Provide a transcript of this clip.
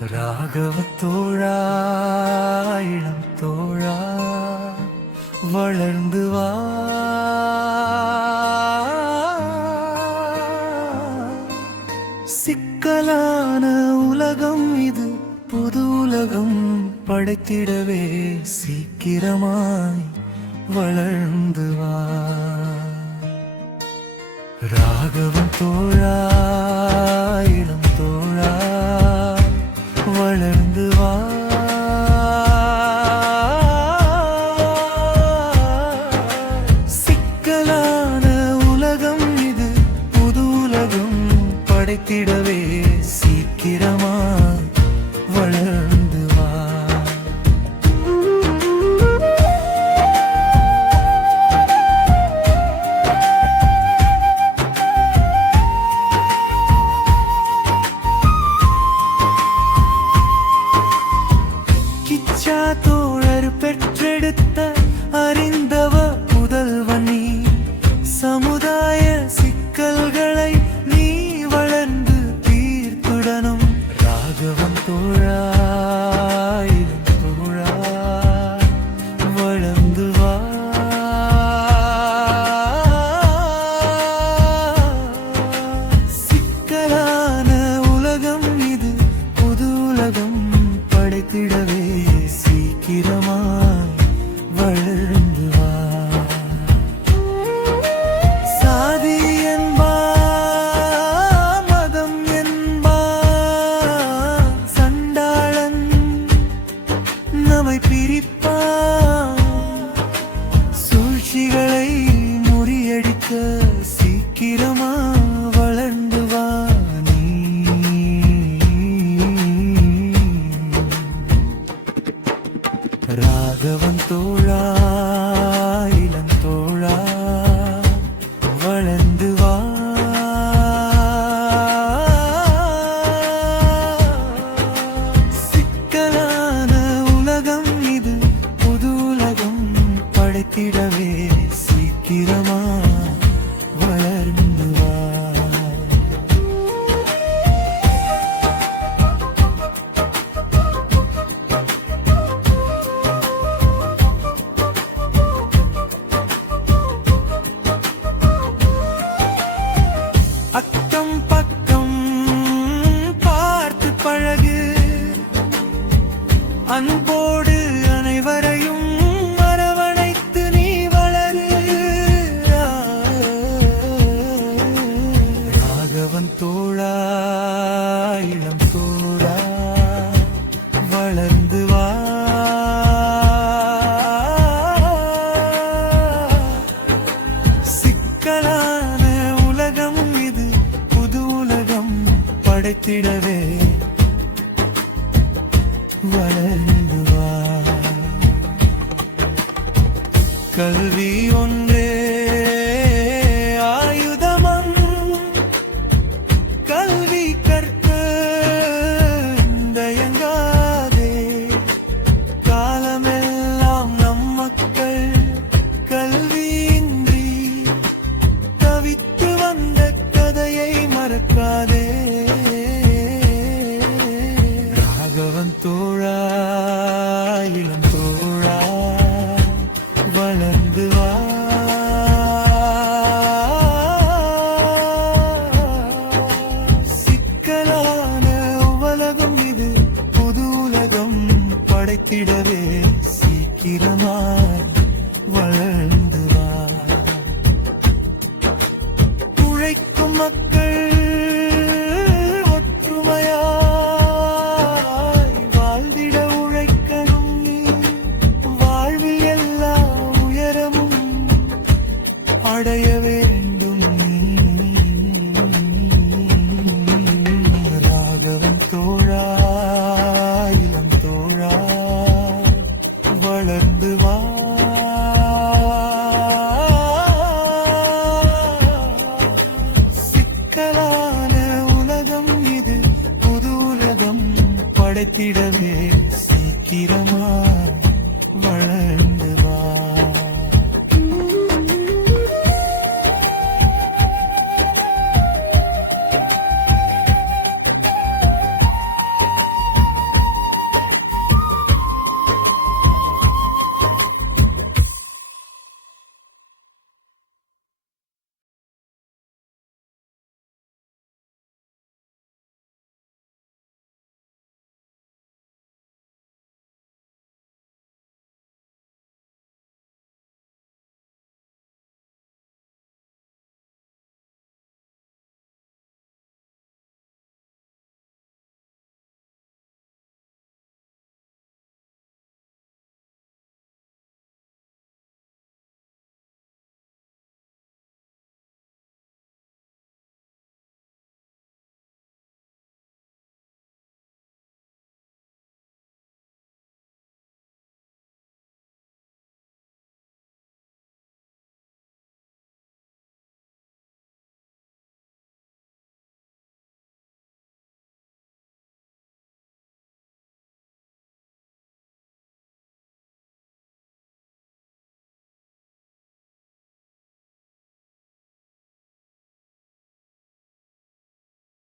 ராகவ தோழா இளம் தோழா வளர்ந்து வா. சிக்கலான உலகம் இது புது உலகம் படைத்திடவே சீக்கிரமாய் வளர் ராகவன் தோழா. படைத்திடவே வளர்ந்து வா கல்வி ஒன்றே ஆயுதமம். கல்வி கற்க தயங்காதே. காலமெல்லாம் நம் மக்கள் கல்வியின்றி தவித்து வந்த கதையை மறக்காதே. கிடைத்திடவே சீக்கிரமா வளர